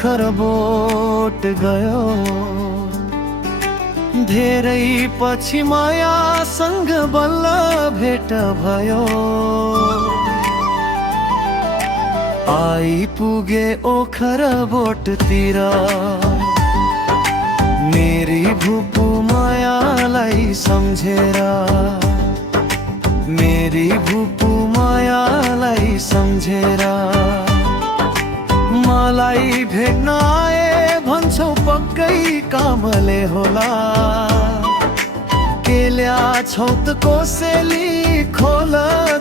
ओखरबोट गयो, धेरै पछि मायासँग बल्ल भेट भयो। आइपुगे ओखरबोटतिर, मेरी भुपु मायालाई सम्झेर, मेरी भुपु मायालाई सम्झेर। मलाई भेट्न आए भन्छौ पक्कै कामले होला, के ल्याछौ त कोसेली खोल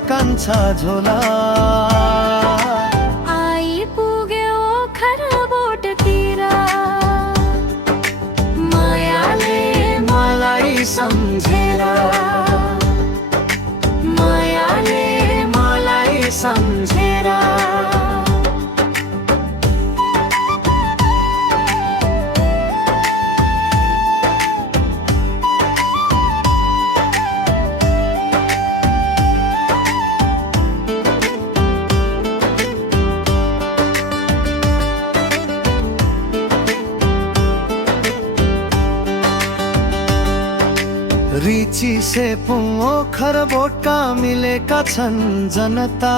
कान्छा झोला। आइपुग्यो ओखरबोटतिर, मायाले मलाई सम्झेर, मायाले मलाई सम्झेर। रिची से ओखरबोटका मिलेका छन् जनता,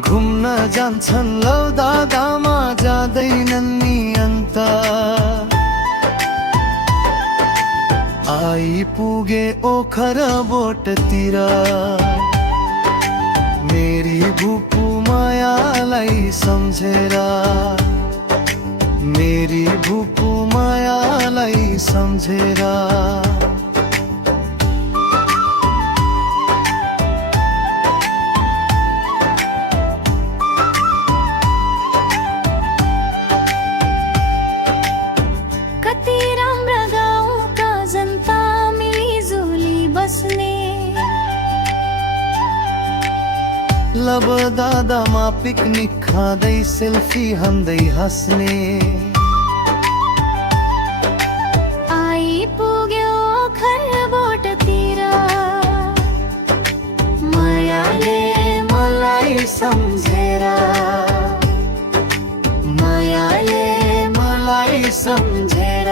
घुम्न जान्छन् लौदादामा जाँदैनन् नि अन्त। आइपुगे ओखरबोटतिर, मेरी भुपु मायालाई सम्झेर, मेरी भुपु मायालाई सम्झेर। कति राम्रा गाउँका जनता मिलिजुली बस्ने, लबदादामा पिकनिक खाँदै सेल्फी हान्दै हाँस्ने। आइपुग्यो ओखरबोटतिर, मायाले मलाई सम्झेर, मायाले मलाई सम्झेर।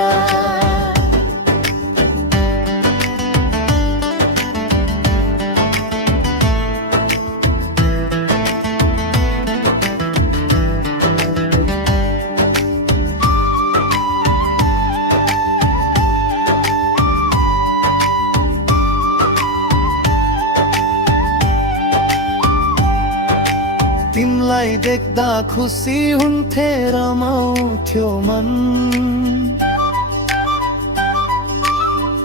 तिमलाई देख्दा खुसी हुन्थे, रमाउँथ्यो मन।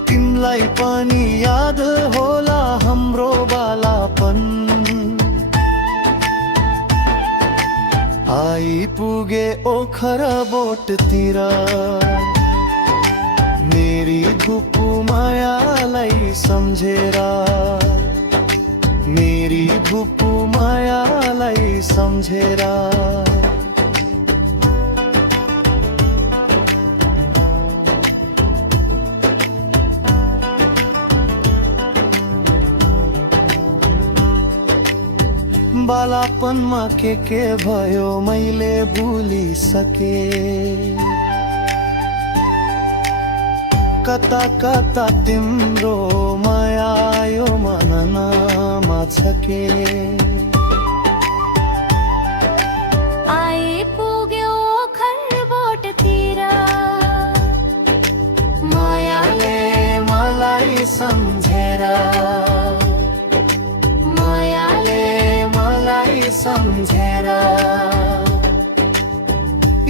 तिमलाई पनि याद होला हाम्रो बालापन। आइपुगे ओखरबोटतिर, मेरी भुपु मायालाई सम्झेर, मेरी भुपु मायालाई सम्झेर। बालापनमा के भयो मैले भुलिसके, कता कता तिम्रो माया यो मननमा छके। आइपुग्यो ओखरबोटतिर, मायाले मलाई सम्झेर, मायाले मलाई सम्झेर।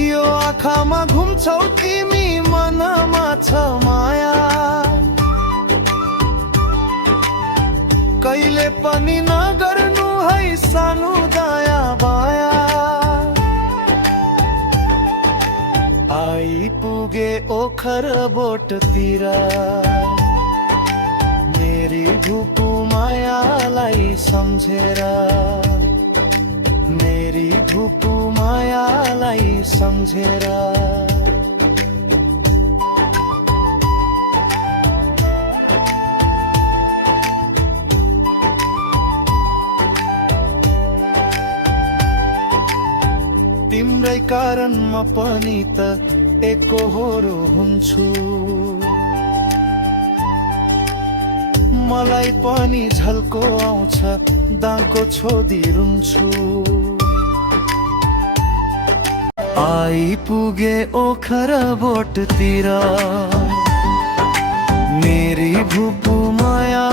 यो आँखामा घुम्छौ तिमी, मनमा छ माया, कहिले पनि नगर्नु है सानो दया बाया। आइपुगे ओखरबोटतिर, मेरी भुपु मायालाई सम्झेर, मेरी भुपु मायालाई सम्झेर। कारणमा पनि त एकहोरो हुन्छु। मलाई पनि झल्को आउँछ, दाँको छोदी रुन्छु। आइपुगे ओखरा बोटतिर, मेरी भुपु माया